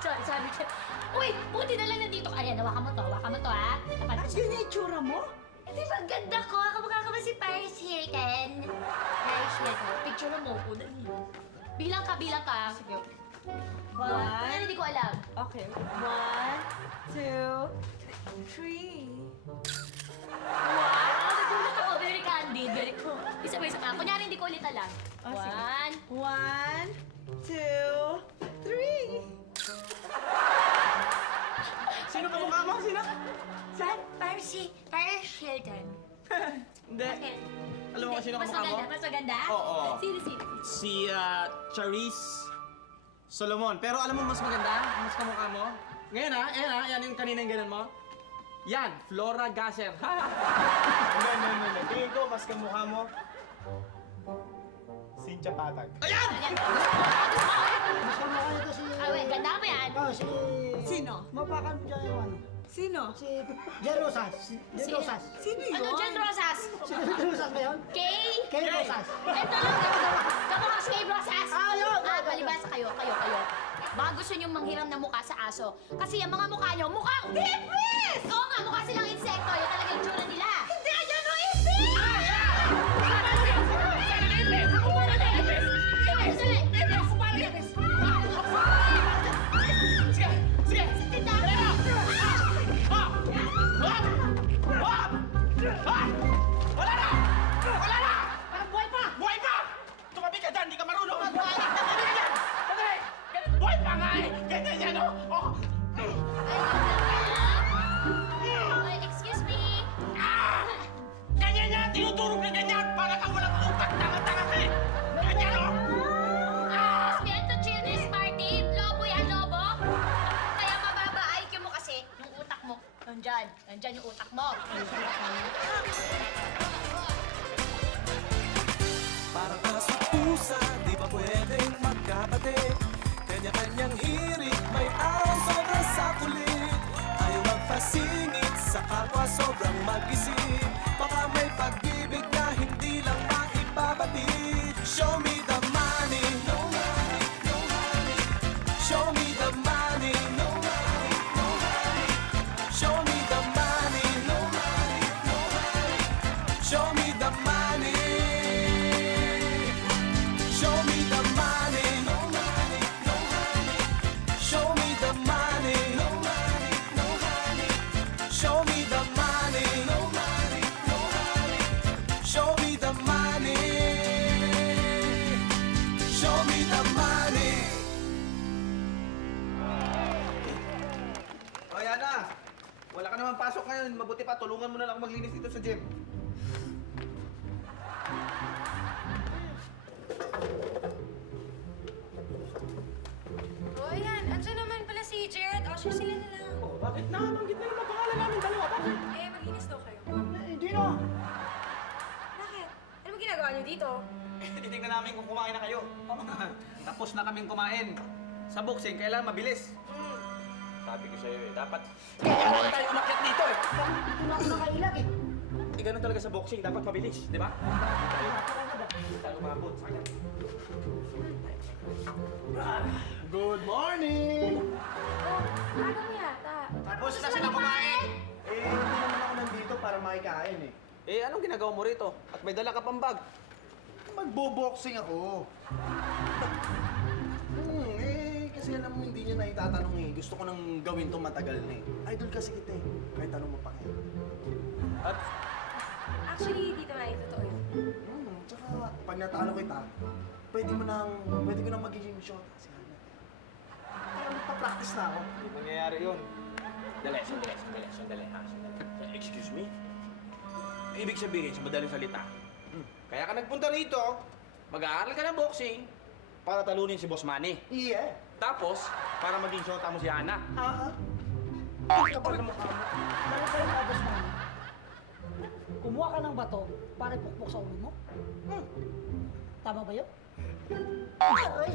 Sabi ko, uy, buti na lang nandito ka. Ayan, hawakan mo to, ha? Tapat mo. Yun yung itsura mo? Di ba, ganda ko? Kamukha ka ba si Paris Hilton? Paris Hilton. Picture mo ko, dali. Bilang ka. Sige. Ano, hindi ko alam. Okay. 1, 2, 3. Wow! Nagulat ako. Very candid. Very cool. Isa-isa ka. Kunyari, hindi ko ulit alam. Oh, sige. 1, 1. 2, 3. Sino ka mukha mo? Sino? Saan? Paris Hilton. Hindi. Bakit? Alam mo kung sino ka mukha mo? Mas maganda? Oo. Sino? Si Charisse Solomon. Pero alam mo mas maganda? Mas kamukha mo? Ngayon yan yung kaninang ganun mo. Yan, Flora Gasser. Hindi. Tingin ko, mas kamukha mo. Cynthia Patag. Ayan! Mas kamukha nito si... Ay, wait, ganda mo yan. Oh, si... Sino? Mapakan mo dyan yung ano. Sino? Si Jen Rosas. Jen Rosas. Sino yun? Ano, Jen Rosas? Si Jen Rosas ba yun? Kay? Ken Rosas. Ito lang, kamukha si Kay Rosas. Ah, yun! Palibasa kayo. Baka gusto niyong manghiram ng mukha sa aso. Kasi yung mga mukha niyo, mukhang ipis! Oo nga, mukha silang insekto. Yung talaga yung tsura nila. Hindi, yan o ipis! Sige! Wala na! Parang buhay pa! Buhay pa! Tumabi ka dyan! Di ka marunong magbuhay! Ganyan! Sandali! Buhay pa nga eh! Ganyan yan oh! Oh! Ay, excuse me. Ganyan yan! Tinuturo ka ganyan! Para ka walang utak! Tanga-tanga ka eh! Ganyan oh! Excuse me, ito children's party. Lobo yan, lobo. Kaya mababa IQ mo kasi yung utak mo. Nandyan yung utak mo. Parang aso pusa, di ba pwedeng magkabate? Kanya-kanyang hirit, may araw sobra sa kulit. Ayaw magpasingit, sa kapwa sobrang mag-isip. Baka may pag-ibig na hindi lang maibabatid. Show me the money, no money, no money. Show me the money, no money, no money. Show me the money, no money, no money. Show me the money. Show me the money, no money, no money. Show me the money, no money, no money. Show me the money, no money, no money. Show me the money. Show me the money. O, Yana! Wala ka naman pasok ngayon. Mabuti pa, tulungan mo na lang ako maglinis dito sa gym. O, ayan. Andiyan naman pala si Jared. O, siya sila na lang. Oh, bakit nakabanggit na naman pangalan namin dalawa? Bakit? Eh, maglinis daw kayo. Hindi na. Bakit? Ano ba ginagawa niyo dito? Titignan namin kung kumain na kayo. Tapos na kaming kumain. Sa boxing, kailangan mabilis. Sabi ko sa'yo eh, dapat kailangan tayo umakyat dito eh. Dito na ako nakailag eh. Eh, ganun talaga sa boxing, dapat mabilis, di ba? Hindi tayo umabot. Sayang. Good morning! Oh, aga mo yata. Tapos na sila kumain! Eh, hindi naman ako nandito para makikain eh. Eh, anong ginagawa mo rito? At may dala ka pang bag. Magbo-boxing ako. Kasi alam mo, hindi niya na itatanong eh. Gusto ko nang gawin to matagal na eh. Idol kasi kita eh. Kahit tanong mo pa ngayon. At Actually, dito nga yung totoo yun. Tsaka, pag natalo kita, pwede ko nang magiging shot. Kasi ano, kaya magpa-practice na ako. hindi mangyayari yun. Sandali. Excuse me? Ibig sabihin, sa madaling salita, kaya ka nagpunta rito, mag-aaral ka ng boxing, para talunin si Boss Manny. Yeah. Tapos, para maging shota mo si Hana. Kapal na mukha mo. Meron kayo tapos na. Kumuha ka ng bato para ipukpok sa ulo mo. Tama ba yun? Aray!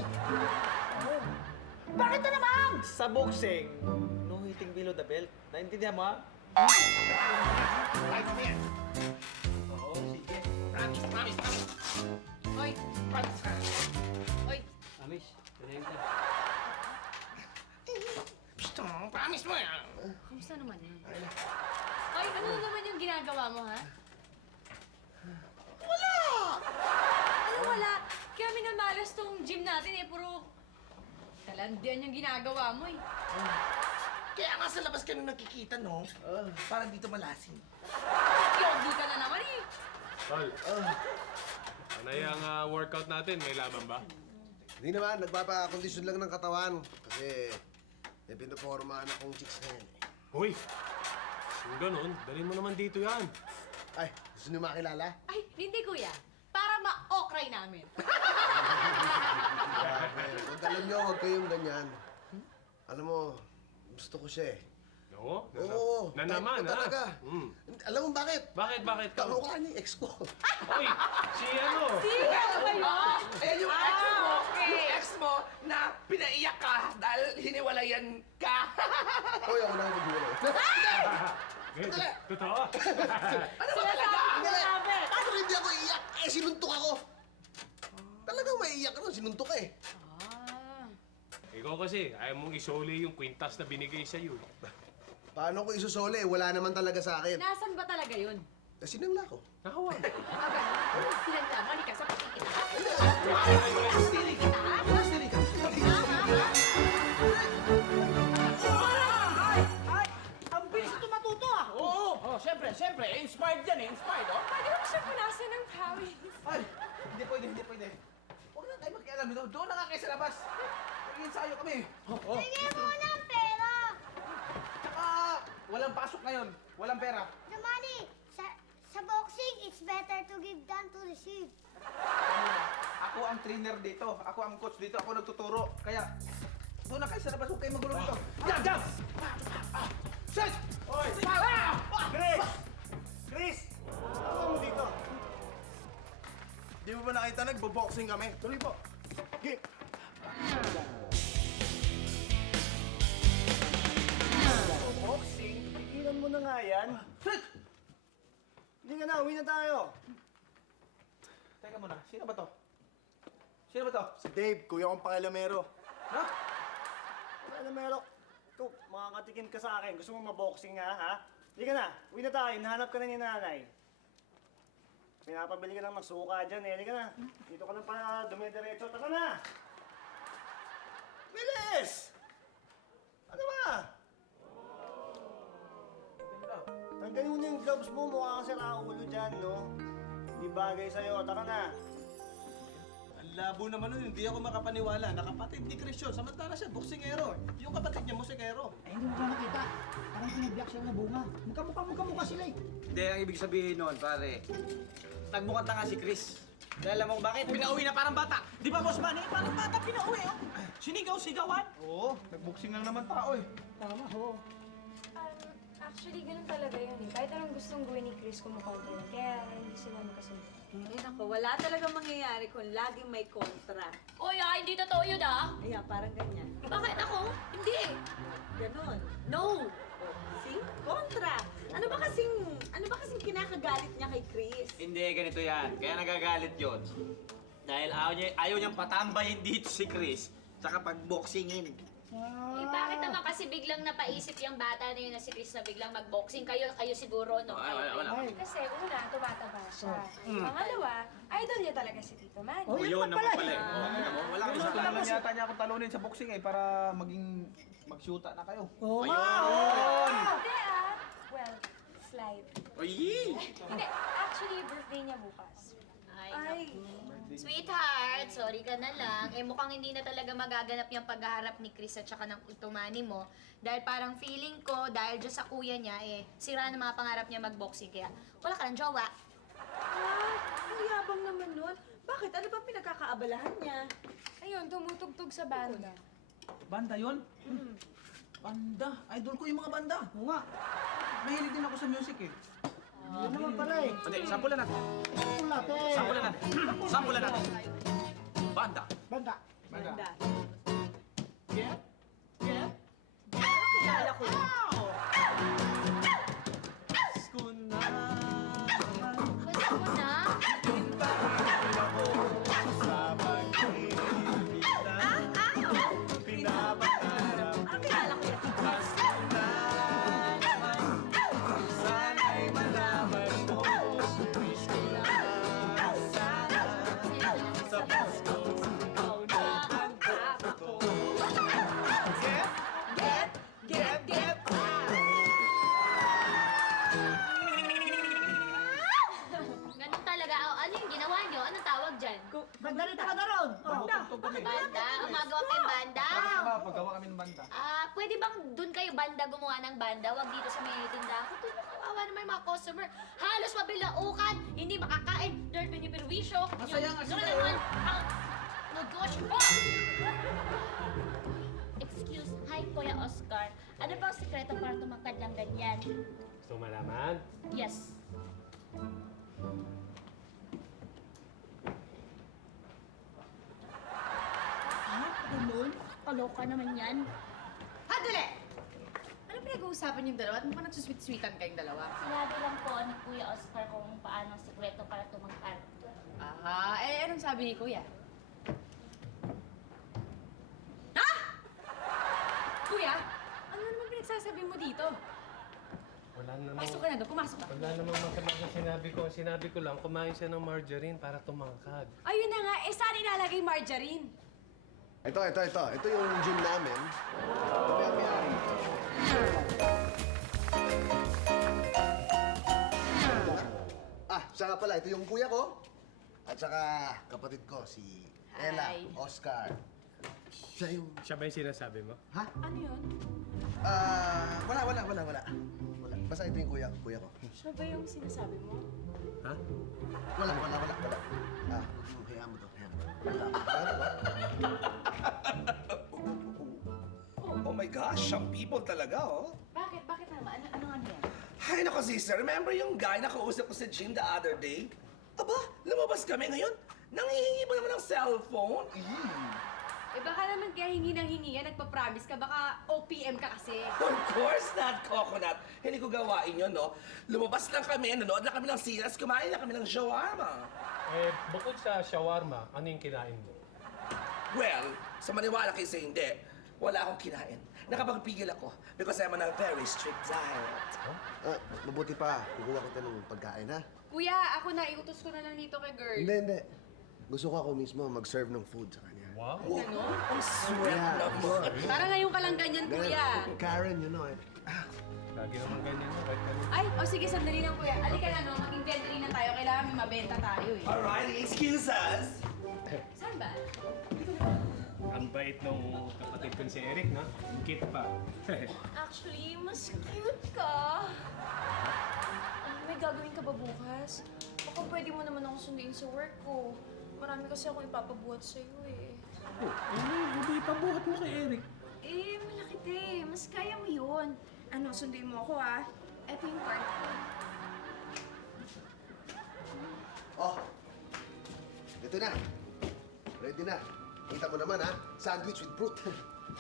Oh. Bakit na naman? Sa boxing, no hitting below the belt. Naintindihan mo ha? Right from here. Oo, sige. Promise. Hoy, Promise. hoy. Promise. Relax na. Kamusta naman yun? Ay, ano na naman yung ginagawa mo, ha? Wala! Ano wala? Kaya minamalas tong gym natin puro talandian yung ginagawa mo Kaya nga sa labas kami nakikita, no? Parang dito malasin. Yogi ka na naman Tol, ano yung workout natin? May laban ba? Hindi naman, nagpapakondisyon lang ng katawan. Kasi may pinapormahan akong chicks na yan. Hoy! Kung ganun, dalhin mo naman dito yan. Ay, gusto niyo makilala? Ay, hindi kuya. Para ma-okray namin. Huwag alam niyo, huwag kayong ganyan. Alam mo, gusto ko siya eh. Oo? Oo, Na naman, type ko ha? talaga. Mm. Alam mo bakit? Bakit? Kamukha niya yung ex ko. Hoy! Si ano? Ano ba yun? Eh, yung ex mo, yung ex mo na pinaiyak ka dahil hiniwalayan ka. Hoy, ako lang maghiwalay. Eh, totoo? Ano ba talaga? Paano hindi ako iiyak? Eh, sinuntok ako. Talagang maiiyak ka nun, sinuntok ka eh. Ikaw kasi, ayaw mong isoli yung kwintas na binigay sa'yo. Paano ko isusole? Wala naman talaga sa akin. Nasaan ba talaga yun? Kasi sinangla ko. Nakawa. Sinanda mo, ka sa pakikita. Stili ka. Stili ka. Ang bilis ito matuto ah! Oo, siyempre. Inspired yan eh, inspired, oh. Pwede mo siya punasan ng pawis. Ay, hindi pwede. Huwag na tayo magkialam dito. Doon na nga kayo sa labas. Nag-ensayo kami. Bigyan mo ng pera! Tsaka, walang pasok ngayon. Walang pera. The money! Sa boxing, it's better to give than to receive. Ako ang trainer dito. Ako ang coach dito. Ako nagtuturo. Kaya, doon na kayo sa labas. Huwag kayong magulo dito. Jump! Set! Hoy! Chris! Chris! Ano mo dito? Di mo ba nakita nagbo-boxing kami? Tuloy po. Game. Boxing? Tigilan mo na nga yan. Hindi nga na, uwi na tayo. Teka muna. Sino ba to? Sino ba to? Si Dave, kuya kong pakilamero. Ha? Ano meron? Ito, makakatikim ka sa akin. Gusto mo maboxing nga, ha? Hindi ka na, uwi na tayo. Nahanap ka na ni nanay. Pinapabili ka lang ng suka dyan, eh. Hindi ka na. Dito ka lang pa dumidiretso. Taka na! Bilis! Ano ba? Tanggalin mo na yung gloves mo. Mukha kang sira ulo dyan, no? Hindi bagay sa'yo. Taka na. Ang labo naman nun, hindi ako makapaniwala. Nakapatid ni Christian, samantala siya, boksingero. Yung kapatid niya, musikero. Eh, hindi mo ba nakita? Parang pinagbiyak sila na bunga. Magkamukha sila eh. Hindi, ang ibig sabihin nun, pare. Nagmukhang tanga si Chris. Dahil alam mo kung bakit? Pinauwi na parang bata. Di ba, Boss Manny? Parang bata pinauwi, oh. Sinigaw-sigawan. Oo, nagboxing lang naman tao eh. Tama, oo. Actually, ganun talaga yun eh. Kahit anong gustong gawin ni Chris, kumukontra yun. Kaya hindi sila magkasunod. Eh nako, wala talagang mangyayari kung laging may kontra. Uy, hindi totoo yun Ayan, parang ganyan. Bakit ako? Hindi. Ganon. No. See? Kontra. Ano ba kasing kinakagalit niya kay Chris? Hindi, ganito yan. Kaya nagagalit yon. Dahil ayaw niyang patambayin dito si Chris. Tsaka pag-boxingin. Eh, bakit naman kasi biglang napaisip yung bata na yun na si Chris na biglang mag-boxing? Kayo siguro, no? Wala. Kasi una, tumataba siya. Pangalawa, idol niya talaga si Tito Manny. Oh, Yun yun naman pala pala eh. Wala akong Gusto sasabihin. lang yata niya akong talunin sa boxing eh para maging mag-shoota na kayo. Oo nga! Hindi ah. Well, slide. Oy! Hindi, actually, birthday niya bukas. Ay, Sweetheart, sorry ka na lang. Eh, mukhang hindi na talaga magaganap yung paghaharap ni Chris at saka ng utumani mo. Dahil parang feeling ko, dahil dyan sa kuya niya, sira na mga pangarap niya mag-boxing. Kaya wala ka ng jowa. Ang yabang naman nun. Bakit? Ano ba pinagkakaabalahan niya? Ayun, tumutugtog sa banda. Banda yun? Banda? Idol ko yung mga banda. Oo nga. Mahilig din ako sa music eh. Yun naman pala eh. Hindi, sampulan natin. Ulat eh. Sampulan natin. Sampulan natin. Banda. Banda. Banda. Yeah? Yeah? Kilala ko yun. Gusto mo na? Ang kilala ko yun. pwede bang dun kayo banda gumawa ng banda? Wag dito sa may tindahan. Ito na kawawa naman yung mga customer. Halos mabilaukan, hindi makakain, dahil pinipirwisyo. Masaya nga sila, naman ang negosyo ko. Excuse, hi Kuya Oscar. Ano bang sekreto para tumangkad lang ganyan? Gusto mo malaman? Yes. Ganun? Kaloka naman yan. Handali! Ano pinag-uusapan yung dalawa? At mukhang nagsusweet-sweetan kayong dalawa. Sinabi lang po ni Kuya Oscar kung paano ang sekreto para tumangkad. Aha, eh anong sabi ni Kuya? Ha? Kuya, ano naman pinagsasabi mo dito? Wala namang... Pasok ka na doon, pumasok ka. Wala namang masama sa sinabi ko. Ang sinabi ko lang, kumain siya ng margarine para tumangkad. Ayun na nga, eh saan ilalagay margarine? Ito. Ito yung gym namin. Maya-maya. Siya nga pala. Ito yung kuya ko. At saka kapatid ko, si Ella, Hi. Oscar. Siya yung... Siya ba yung sinasabi mo? Ha? Ano yun? Wala. Basta ito yung kuya ko. Siya ba yung sinasabi mo? Ha? Wala. Hayaan mo to. Oh my gosh, some people talaga, oh. Bakit? Bakit naman? Ano yan? Ay, nako sister, remember yung guy na kausap ko sa gym the other day? Aba, lumabas kami ngayon. Nanghihingi mo naman ng cellphone? Eh baka naman kaya hingi ng hingi yan, nagpa-promise ka, baka OPM ka kasi. Of course not, Coconut. Hindi ko gawain yun, no? Lumabas lang kami, nanood lang kami ng series, kumain lang kami ng shawarma. Eh, bukod sa shawarma, ano yung kinain mo? Well, sa maniwala kasi hindi, wala akong kinain. Nakapagpigil ako because I'm on a very strict diet. Mabuti pa. Kukuha kita ng pagkain, ha? Kuya, ako na, iutos ko na lang dito kay girl. Hindi. Gusto ko ako mismo mag-serve ng food sa kanya. Wow! Ano? Ang sweet Yeah. naman. Parang ngayon ka lang ganyan, kuya. Karen, you know it. Lagi naman ganyan mo. Kahit ano. Ay, o sige, sandali lang, kuya. Alika na, no? Mag-inventory na tayo. Kailangan may mabenta tayo, eh. Alright, excuse us. Saan ba? Ang bait nung kapatid ko si Eric, na? Cute pa. Actually, mas cute ka. May gagawin ka ba bukas? Baka pwede mo naman ako sunduin sa work ko. Marami kasi akong ipapabuhat sa'yo eh. Hindi pabuhat mo kay Eric. Eh, malaki te. Mas kaya mo yun. Ano, sunduin mo ako ah. Ito yung card ko. Oh, ito na. Ready na. Kita mo naman, ha? Sandwich with fruit.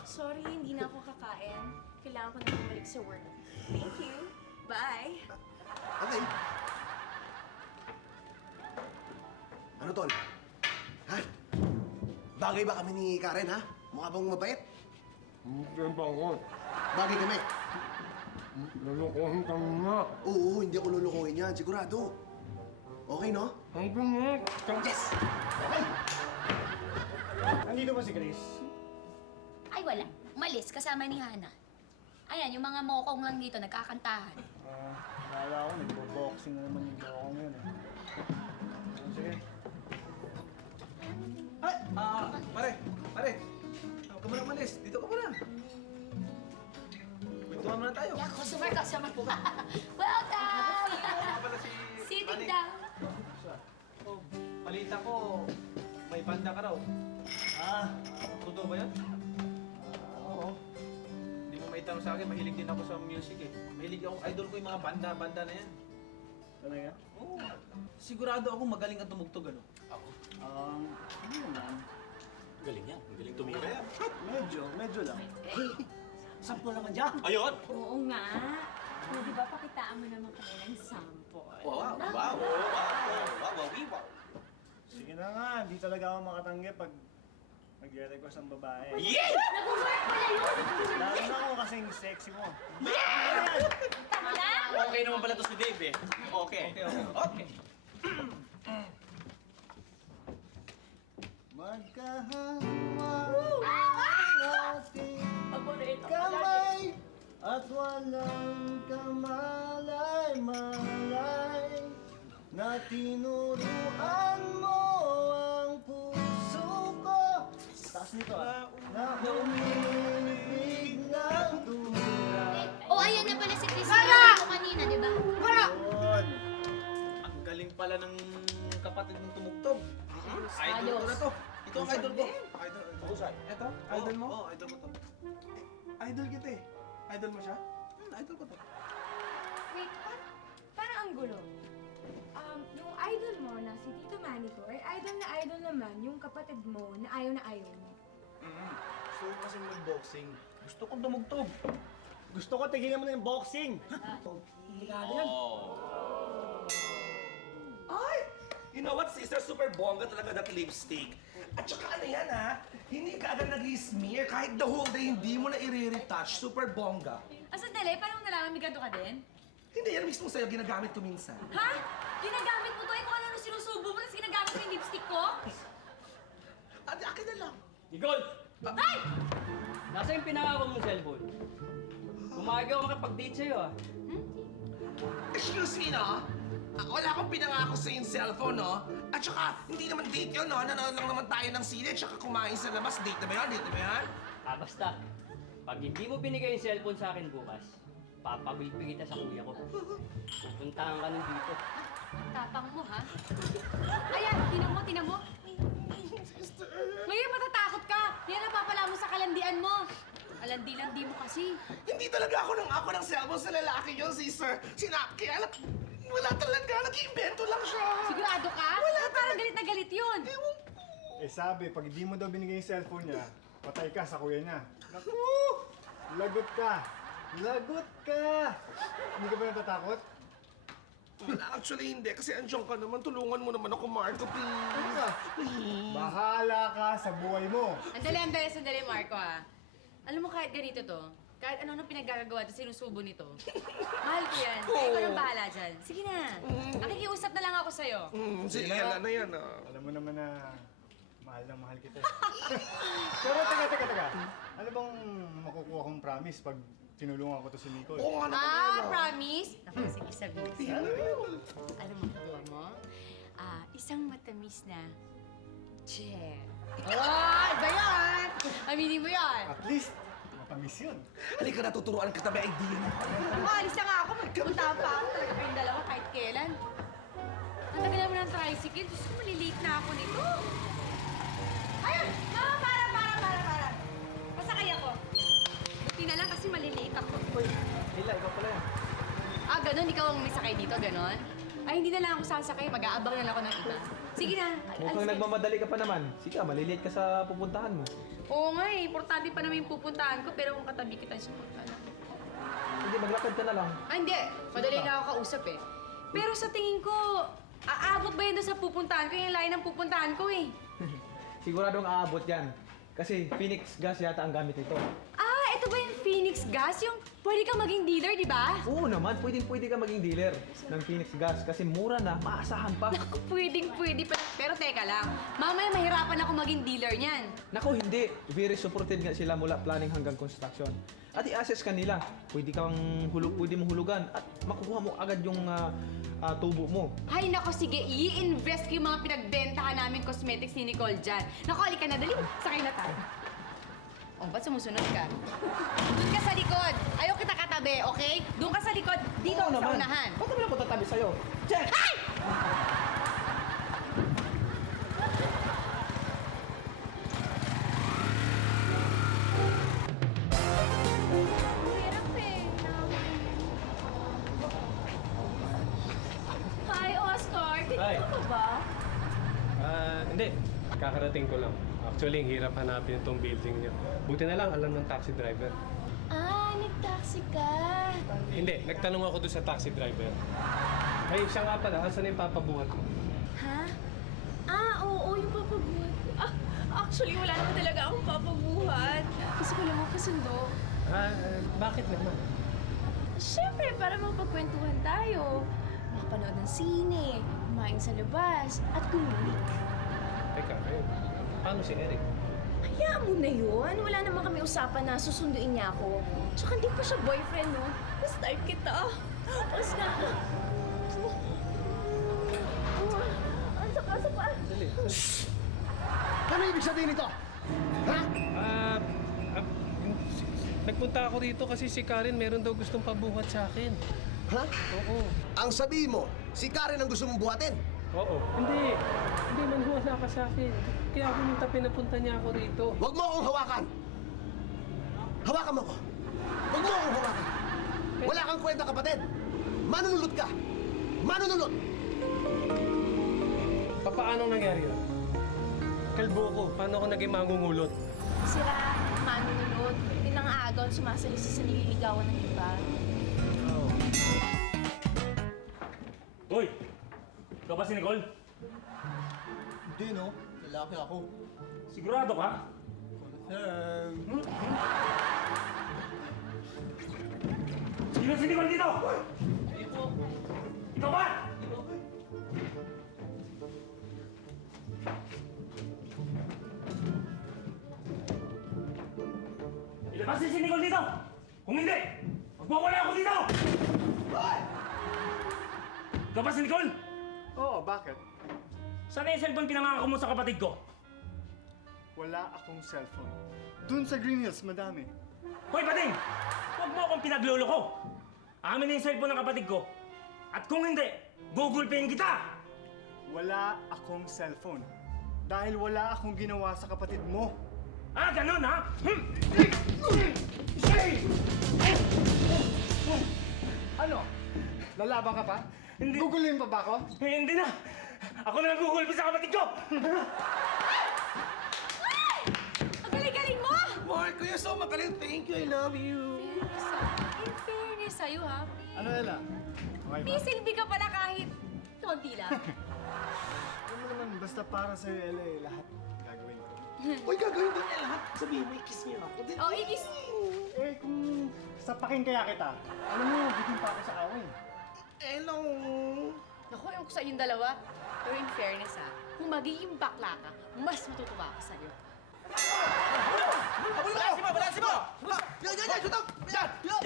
Sorry, hindi na ako kakain. Kailangan ko na bumalik sa work. Thank you. Bye. Okay. Ano, Tol? Ha? Bagay ba kami ni Karen, ha? Mukha bang mabait? Hindi ba ako? Bagay kami. Lulukuhin ka nga. Oo, hindi ako lulukuhin yan. Sigurado. Okay, no? Hanggang nga. Yes! Okay! Nandito ba si Chris? Ay, wala. Umalis, kasama ni Hana. Ayan, yung mga mokong lang dito, nagkakantahan. Akala ko, nagbo-boxing na naman yung bokong yun eh. Sige. Ay, pare. Huwag ka muna umalis. Dito ka muna. Kwentuhan muna tayo. Yeah, customer. Welcome! Pala si Sitting Manny. down. Oh, balita ko, may banda ka raw. Totoo ba yan? Oo. Hindi mo maitanong sa akin, mahilig din ako sa music eh. Mahilig ako, idol ko yung mga banda na yan. Talaga? Oo. Sigurado ako magaling kang tumugtog, ano? Hindi naman. Galing yan, magaling tumira yan. Medyo lang. Sample naman dyan. Oo nga. O, di ba, pakitaan mo naman kami ng sample. Wow. Sige na nga, hindi talaga ako makatanggi pag nag-request ang babae. Yeah! Nag-work pala yun! Lalo na ako kasing sexy mo. Tama na! Okay naman pala to si Dave eh. Okay. Magkahawa ating kamay at walang kamalay-malay na tinuruan mo ang puso ko. Taas nito ah. Na umiibig ng kapatid mong tumugtog. Idol ko na to. Ito ang idol ko. Idol. Husay. Eto, idol mo? Oo, idol ko to. Idol kita eh. Idol mo siya? Idol ko to. Wait, parang ang gulo. Yung idol mo na si Tito Manny ko, ay idol na idol naman yung kapatid mo na ayaw mo. Gusto ko kasi mag-boxing. Gusto kong tumugtog. Gusto ko tigilan mo na yung boxing. Delikado yan. Ay! You know what, sister? Super bongga talaga that lipstick. At saka ano yan, ha? Hindi ka agad nag-smear. Kahit the whole day, hindi mo na i-retouch. Super bongga. Sandali, paano mo nalaman may ganito ka din? Hindi, yan mismo sa'yo. Ginagamit ko minsan. Ha? Ginagamit mo to? Eh kung ano sinusubo mo, tapos ginagamit mo yung lipstick ko? At akin na lang. Nicole! Ay! Nasa yung pinangako mong cellphone? Umaga ako makapag-date sa'yo ah. Excuse me, no? Wala akong pinangako sa yung cellphone, no? At saka, hindi naman date yun, no? Nanonood lang naman tayo ng sine, tsaka kumain sa labas. Date na ba yun? Date na ba yun? Basta. Pag hindi mo binigay yung cellphone sa akin bukas, papagulpi kita sa kuya ko. Puntahan ka nun dito. Tapang mo, ha? Ayan, tinan mo. Ngayon matatakot ka. Yan ang papala mo sa kalandian mo. Alandi-landi mo kasi. Hindi talaga ako ng cellphone sa lalaki yun, sister. Kaya wala talaga. Nag-iimbento lang siya. Sigurado ka? Wala Parang galit na galit yun. Eh sabi, pag hindi mo daw binigay yung cellphone niya, patay ka sa kuya niya. Naku! Lagot ka! Lagot ka! Hindi ka ba natatakot? Wala, actually hindi. Kasi andiyan ka naman. Tulungan mo naman ako, Marco, please. Please. Bahala ka sa buhay mo! Sandali, Marco, ha? Alam mo, kahit ganito to, kahit ano pinaggagawa at sinusubo nito, mahal ko yan. Kaya ikaw nang bahala dyan. Sige na. Nakikiusap na lang ako sa'yo. Sige, alam na yan, Alam mo naman na mahal na mahal kita. Pero teka. Ano bang makukuha kong promise pag tinulungan ko to si Nicole? Oo nga naman yan, Promise? Naku, sige, sabihin ko. Alam mo, kuha mo? Isang matamis na chair. Oh, iba yan! Aminin mo yan. At least, matamis yun. Halika na, tuturuan kita may idea na. Ako, alis na nga ako. Magpunta pa ako. Talaga kayong dalawa kahit kailan. Ang tagal naman ng tricycle. Diyos ko, malilate na ako nito. Ayun! Mama, para! Pasakay ako. Buti na lang kasi malilate ako. Hila, ikaw pala yan. Ganon? Ikaw ang may sakay dito, ganon? Ay, hindi na lang ako sasakay. Mag-aabang na lang ako ng iba. Sige na. Mukhang nagmamadali ka pa naman. Sige, maliliit ka sa pupuntahan mo. Oo nga eh. Importante pa naman yung pupuntahan ko. Pero kung katabi kita siya, magkala. Hindi, maglakad ka na lang. Hindi. Madali na ako kausap eh. Pero sa tingin ko, aabot ba yun doon sa pupuntahan ko? Yung layo ng pupuntahan ko eh. Siguradong aabot yan. Kasi Phoenix gas yata ang gamit nito. Ito ba yung Phoenix Gas? Yung pwede ka maging dealer, di ba? Oo naman, pwede ka maging dealer ng Phoenix gas kasi mura na, maasahan pa. Naku, pwede pa. Pero teka lang, mamaya mahirapan ako maging dealer niyan. Naku, hindi. Very supportive nga sila mula planning hanggang construction. At i-assess ka nila. Pwede mo hulugan at makuha mo agad yung tubo mo. Hay nako, sige, i-invest ko yung mga pinagbentahan namin cosmetics ni Nicole dyan. Naku, halika na, dali. Sakay na tayo. Oh, ba't sumusunod ka? Doon ka sa likod. Ayaw kita katabi, okay? Doon ka sa likod. Dito Oo sa naman. unahan. Ba't naman ako tatabi sa'yo? Check! Ay! Hirap eh. Hi, Oscar. Hi. Dito ka ba? Hindi. Kakarating ko lang. Actually, ang hirap hanapin itong building niyo. Buti na lang alam ng taxi driver. Nag-taxi ka. Hindi, nagtanong ako doon sa taxi driver. Ay, siya nga pala. Asan na yung papabuhat mo? Ha? Oo, yung papabuhat ko. Actually, wala naman talaga akong papabuhat. Gusto ko lang makasundo. Bakit naman? Siyempre, para mapagkwentuhan tayo. Makapanood ng sine, kumain sa labas, at gumulik. Teka, paano si Eric? Hayaan mo na yun. Wala naman kami usapan na susunduin niya ako. Tsaka hindi pa siya boyfriend, no? Start kita. Tapos na. Asa pa. Dali. Ano ibig sabihin nito? Ha? Nagpunta ako rito kasi si Karen meron daw gustong pabuhat sa akin. Ha? Oo. Ang sabihin mo, si Karen ang gusto mong buhatin? Oo. Hindi maniwala ka sa akin. Kaya pinapunta niya ako rito. Huwag mo akong hawakan! Hawakan mo ko! Huwag mo akong hawakan! Wala kang kwenta, kapatid! Manunulot ka! Manunulot! Paano nangyari yun? Kalbo ko. Paano ako naging mangungulot? Sira, manunulot. Hindi nang agaw, sumasalisi sa nililigawan ng iba. Hoy! Ikaw ba si Nicole? Hindi, no? Lalaki ako. Sigurado ka? Sino si Nicole dito? Ikaw ba? Ilabas si Nicole dito! Kung hindi, magwawala ako dito! Ikaw ba si Nicole? Oo, bakit? Saan yung cellphone pinangako mo sa kapatid ko? Wala akong cellphone. Doon sa Green Hills, madami. Hoy, Bading! Huwag mo akong pinagluloko! Amin na yung cellphone ng kapatid ko. At kung hindi, gugulpihin kita! Wala akong cellphone. Dahil wala akong ginawa sa kapatid mo. Ah, ganun ha? Ano? Lalaban ka pa? Hindi. Gugulin pa ba ako? Eh, hindi na! Ako na lang gugulpi sa kapatid ko! Ang galing-galing mo! Mark, you're so magaling. Thank you, I love you. In fairness sa'yo, ha? Ano, Ella? Okay ba? May silbi ka pala kahit konti lang. Alam mo naman, basta para sa'yo, Ella, lahat gagawin ko. Uy, gagawin ba niya lahat? Sabihin mo, i-kiss niya ako. Oh, ikis! Eh, kung sapakin kaya kita, alam mo, bitin pa ako sa away. Hello. Naku, ewan ko sa inyong dalawa. Pero in fairness, ha? Kung magiging bakla ka, mas matutuwa ako sa'yo. Balasin mo! Balasin mo! Yan! Yan! Sutok! Yan! Yan!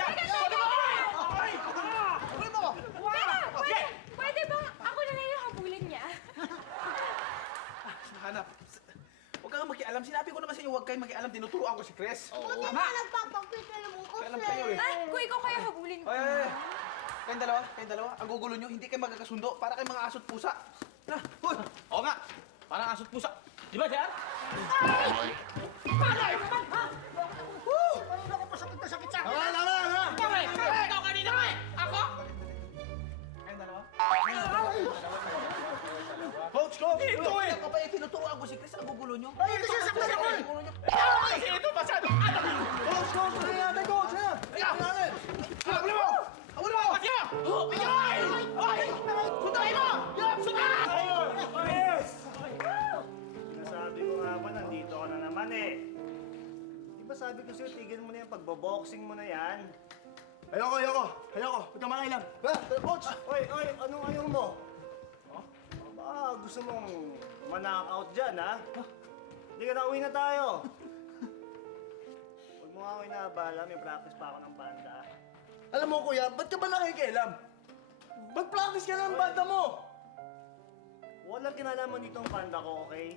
Ay! Habulin mo! Pwede bang ako na lang yung habulin niya? Hanap. Huwag kang makialam. Sinabi ko naman sa inyo, huwag kayong makialam. Tinuturoan ko si Chris. Buti pa nagpapakita mo ko, Alam kayo eh. Ay, kung ikaw kaya habulin ko. Ay! Kayong dalawa. Ang gugulo nyo, hindi kayo magkakasundo. Para kayong mga asot pusa. Na, hoy! Oo nga. Parang asot pusa. Di ba, Jan? Ikaw kanina ka eh! Ako? Kayong dalawa? Coach ko! Ito eh! Ako ba eh, tinuturoan ko si Chris. Ang gugulo nyo. Ay, ito siya saktan ako eh! Kasi ito masyado anak! Coach! Ano natin, coach? Ha? Habulin mo! Habulin mo! Kasi mo! Ay! Ay! Sundain mo! Sundain! Sinasabi ko nga ba, nandito ka na naman eh. Di ba sabi ko sa'yo, tigil mo na yung pagboboxing mo na yan? Ayoko! Ba't ka makailan? Ha? Coach! Oy, anong ayaw mo? Baka gusto mong ma-knockout dyan, ha? Hindi ka na uwi na tayo. Huwag mo nga ako inaabala, may practice pa ako ng banda. Alam mo, kuya, ba't ka ba nakikialam? Mag-practice ka ng banda mo! Walang kinalaman dito ang banda ko, okay?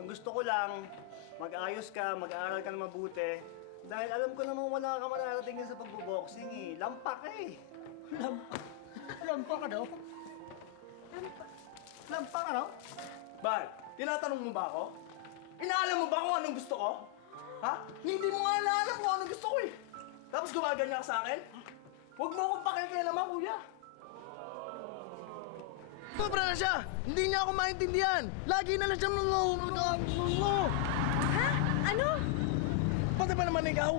Ang gusto ko lang, mag-ayos ka, mag-aaral ka na mabuti. Dahil alam ko namang wala ka mararating sa pagbo-boxing eh. Lampak ka eh. Lampa ka daw? Lampa ka, no? Bal, tinatanong mo ba ako? Inaalam mo ba kung anong gusto ko? Ha? Hindi mo nga inaalam kung anong gusto ko eh. Tapos gumaganyan ka sa akin? Huwag mo akong pakikialaman, kuya. Sobra na siya! Hindi niya ako maintindihan! Lagi na lang siya Ha? Ano? Pati ba naman ikaw?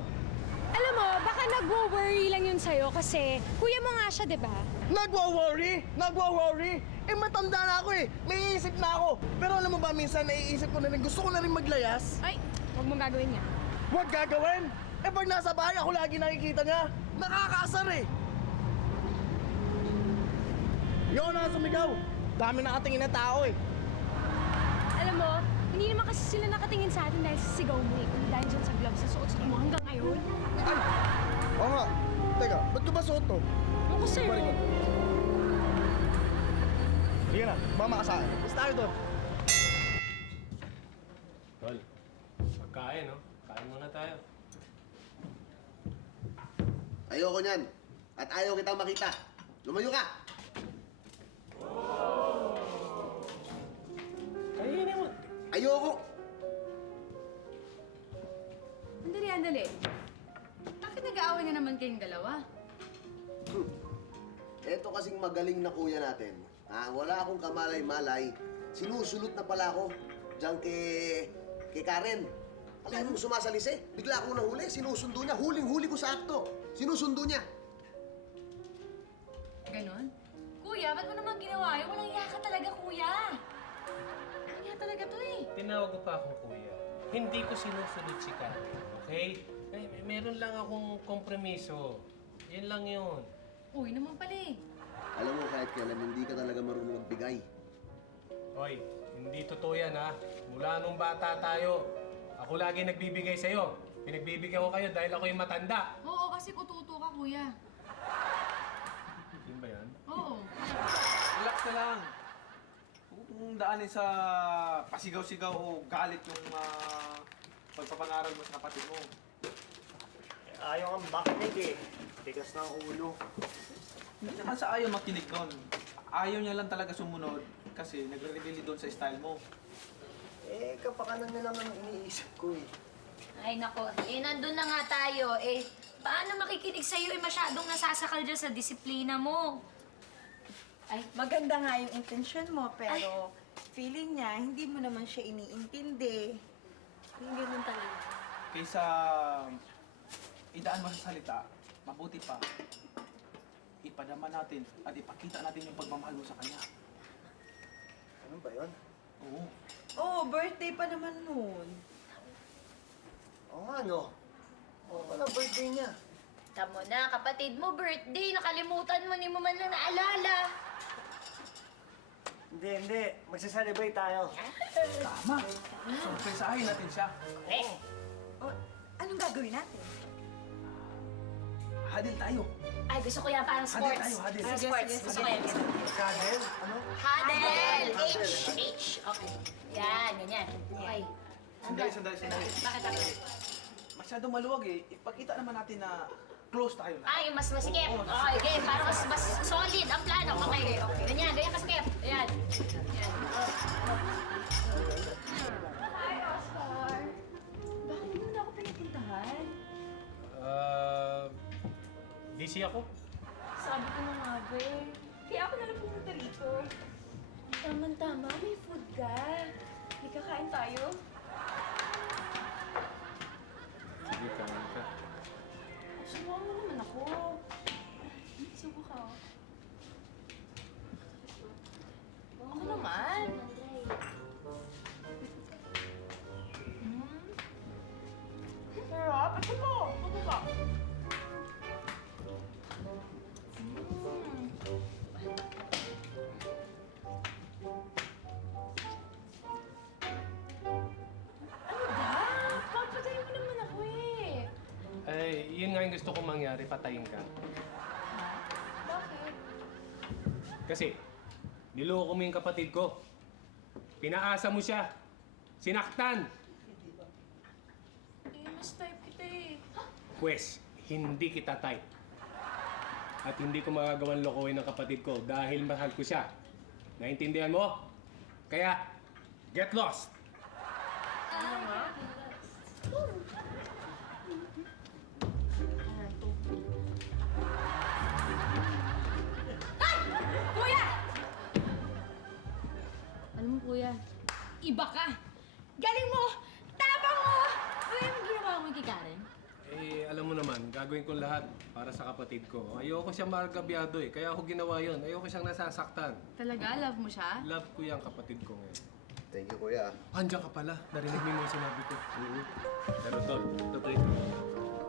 Alam mo, baka nagwo-worry lang yun sa'yo kasi kuya mo nga siya, di ba? Nagwa-worry? Eh matanda na ako eh. May isip na ako. Pero alam mo ba, minsan naiisip ko na rin, gusto ko na rin maglayas. Ay, huwag mong gagawin niya. Huwag gagawin! Eh pag nasa bahay, ako lagi nakikita niya. Nakakaasar eh. Ikaw na sumigaw. Dami nakatingin na tao eh. Alam mo, hindi naman kasi sila nakatingin sa atin dahil sa sigaw mo eh. Kundi dahil dyan sa gloves na suot mo hanggang ngayon. Ay! Oo nga. Teka, ba't ko ba suot to? Ako sa'yo. Balik ko. Sige na, mama ka sa akin. Basta tayo doon. Tol, pagkain, no? Kain muna tayo. Ayoko niyan. At ayaw kitang makita. Lumayo ka! Ayoko. Andali. Bakit nag-aaway na naman kayong dalawa? Eto kasing magaling na kuya natin. Wala akong kamalay-malay. Sinusulot na pala ako diyan kay Karen. Alam mo sumasalis eh. Bigla akong nahuli. Sinusundo niya. Huling-huli ko sa akto. Sinusundo niya. Ganon? Kuya, ba't mo naman ginawa yun? Walang iya ka talaga, kuya. Walang iya talaga to eh. Tinawag ko pa akong kuya. Hindi ko sinusunod si Karen, okay? Meron lang akong kompromiso. Yan lang yun. Uy, naman pala eh. Alam mo, kahit kailan hindi ka talaga marunong magbigay. Hoy, hindi totoo yan ha. Mula nung bata tayo, ako lagi nagbibigay sa'yo. Pinagbibigyan ko kayo dahil ako yung matanda. Oo, kasi kututo ka, kuya. Yun ba yan? Oo. Relax ka lang. Huwag mong daanin sa pasigaw-sigaw o galit yung pagpapangaral mo sa kapatid mo. Ayaw kang backnig eh. Tigas ng ulo. Hindi naman sa ayaw makinig nun. Ayaw niya lang talaga sumunod kasi nagre-rebelli doon sa style mo. Eh, kapakanan na lang ang iniisip ko eh. Ay nako, nandun na nga tayo. Paano makikinig sa'yo? Masyadong nasasakal dyan sa disiplina mo. Ay, maganda nga yung intensyon mo, pero feeling niya, hindi mo naman siya iniintindi. Yung ganun talaga. Kaysa idaan mo sa salita, mabuti pa. Ipadama natin at ipakita natin yung pagmamahal mo sa kanya. Ano ba yun? Oo. Oo, birthday pa naman nun. Oo nga, no? Oo pala, birthday niya. Tamo na, kapatid mo, birthday. Nakalimutan mo, ni mo man lang naalala. Hindi. Magsa-celebrate tayo. Tama! Surpresahin natin siya. Correct. Oh, anong gagawin natin? Hadil tayo. Ay, gusto ko yan parang sports. Hadil tayo, hadil. Parang sports. Gusto ko yan. Kadel? Ano? Hadel! H. Okay. Yan, ganyan. Okay. Sandali. Bakit? Masyadong maluwag eh. Ipakita naman natin na close tayo na. Ay, mas masikip. Okay, game. Para mas solid ang plano. Okay. Ganyan kasikip. Ayan. Hi, Oscar. Bakit hindi mo na ako pinapuntahan? Busy ako. Sabi ko na nga ba eh. Kaya ako na lang pumunta rito. Tama-tama, may food ka. May kakain tayo. Sige, kaman ka. Subukan mo naman ako. Subukan ka. Ako naman. Sarap. Ito mo. Ito ba? Papatayin mo naman ako eh. Ay, yun nga yung gusto kong mangyari, patayin ka. Bakit? Kasi, niloko mo yung kapatid ko. Pinaasa mo siya. Sinaktan. Mas type kita eh. Pwes, hindi kita type. At hindi ko magagawang lokohin ng kapatid ko dahil mahal ko siya. Naintindihan mo? Kaya, get lost! Kuya! Alam mo, kuya, iba ka. Galing mo! Tapang mo! Ano yung ginawa mo kay Karen? Alam mo naman, gagawin ko lahat para sa kapatid ko. Ayoko siyang margabyado eh, kaya ako ginawa yun. Ayoko siyang nasasaktan. Talaga? Love mo siya? Love ko yung kapatid ko ngayon. Thank you, kuya. Andiyan ka pala. Narinig mo yung mga sinabi ko. Pero tol, totoo ito.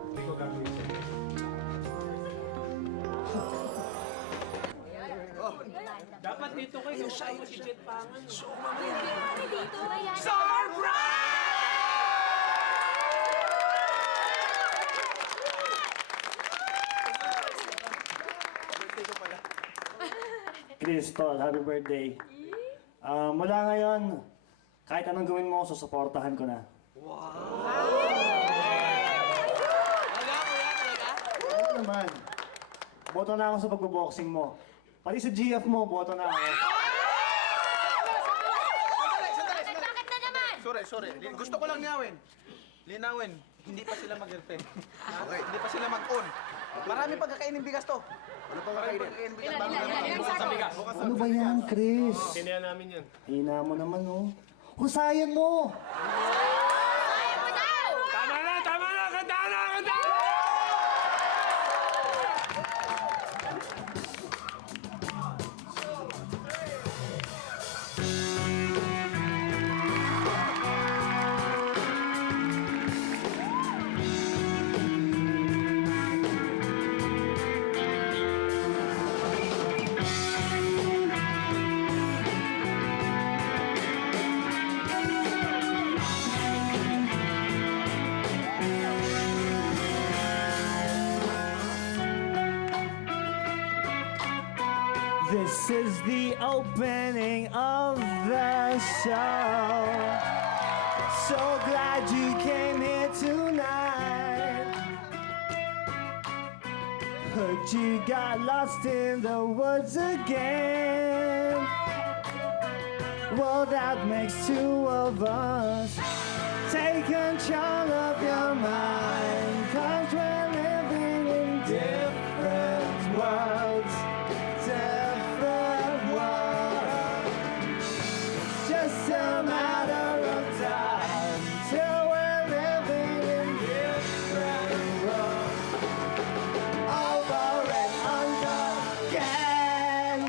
Hindi ko gagawin sa'yo. Dapat dito kayo, kasama mo si Jet Pangan. Crystal, happy birthday. Mula ngayon, kahit anong gawin mo, susuportahan ko na. Ano naman? Boto na ako sa pagbo-boxing mo. Pati sa GF mo, boto na ako. Bakit na naman? sorry. Gusto ko lang linawin. Hindi pa sila mag-girlfriend. Okay. Hindi pa sila mag-on. Marami pang kakainin bigas to. Ano pang kakainin? Ano ba yan, Chris? Tindihan namin yun. Hina mo naman, oh. Husayan mo! Tama na! Kanta na! This is the opening of the show. So glad you came here tonight. Heard you got lost in the woods again. Well, that makes two of us. Take control of your mind, 'cause we're living in different worlds. Different worlds. Just a matter of time till we're living in different worlds. Over and under again.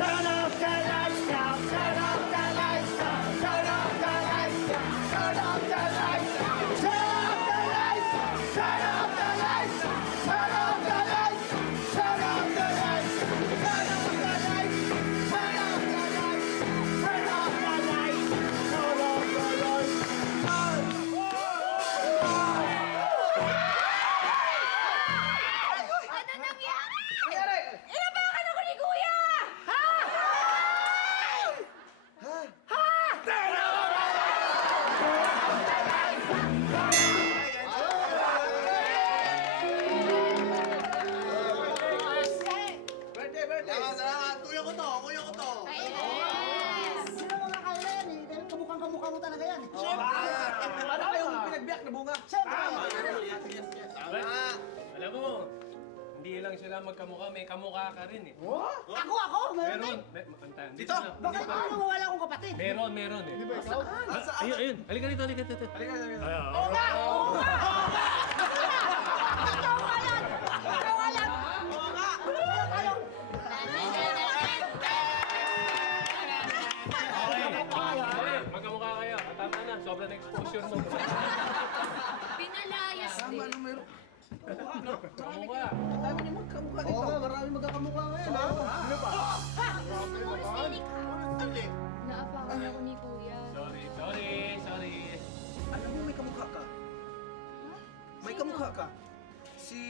Turn off the lights now, turn off the lights now, turn off the lights now, turn off the lights now, turn off the lights, turn off the lights, turn off the lights, turn off the lights, turn off the lights, turn off the lights, turn off the lights, turn off the lights. Ano nangyari? Inabakan ako ni Kuya! Salamat. Kuya ko to. Sino mga kailan eh? Dahil kamukhang-kamukha mo talaga yan. Para kayong pinagbiyak na bunga. Alam mo, hindi lang sila magkamukha, may kamukha ka rin eh. Ako? Meron Meron. din? Dito. Bakit ano mawala akong kapatid? Meron eh. Ayun. Halika dito. Oo nga! Okay, magkamukha kayo. Tama na, sobrang exposure mo. Pinalayas din. Kamukha. Oo nga, marami magkakamukha ngayon. Naapakan ako ni Kuya. Sorry. Alam mo, may kamukha ka. May kamukha ka. Si...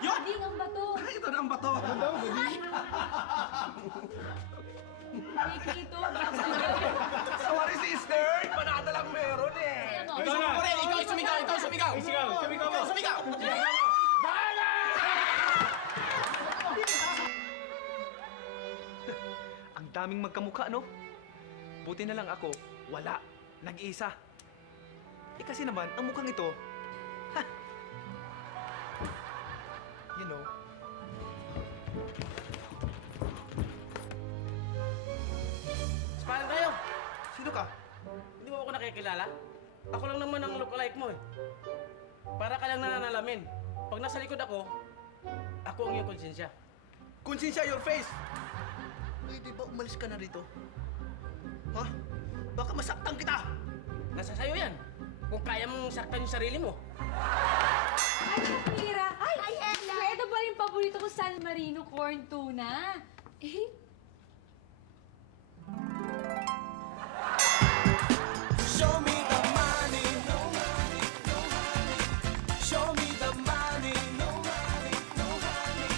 Hindi ang bato. Ay, ito na ang bato. Fake ito. Sorry, sister. Panada lang meron eh. Ikaw na! Ikaw sumigaw. Sumigaw! Ang daming magkamukha, no? Buti na lang ako, wala. Nag-iisa. Eh kasi naman, ang mukhang ito, ha? You know. Paano tayo? Sino ka? Hindi mo ako nakikilala? Ako lang naman ang lookalike mo eh. Para ka lang nananalamin. Pag nasa likod ako ang iyong konsensya. Konsensya your face! Pwede ba umalis ka na rito? Ha? Baka masaktan kita! Nasa sayo yan. Kung kaya mong saktan yung sarili mo. Ay, Mira! Ay, Ella! Ito ba yung paborito ko, San Marino corn tuna? Eh, Show me the money, no money, no honey. Show me the money, no money, no honey.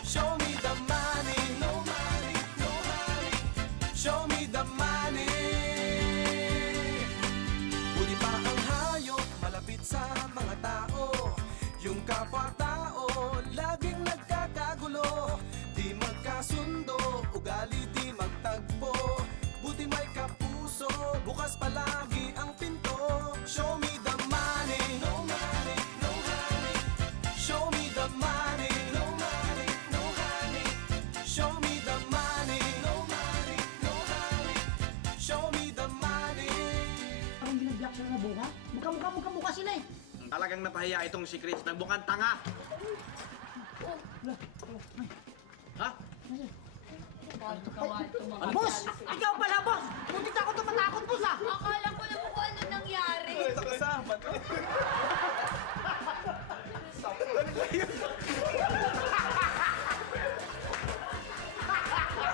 Show me the money, no money, no honey. magkasundo, ugali di magtagpo. Buti may kapuso, bukas palagi ang pinto. Show me the money, no money, no honey. Show me the money, no money, no honey. Show me the money, no money, no honey. Show me the money. Parang binablock sila na buka. Mukha sila eh. Talagang napahiya itong si Chris. Nagbukang tanga. Ha? Boss! Ikaw pala, boss! Muntik ako tumatakot, boss ah! Akala ko na kung ano nangyari. Sa kasama.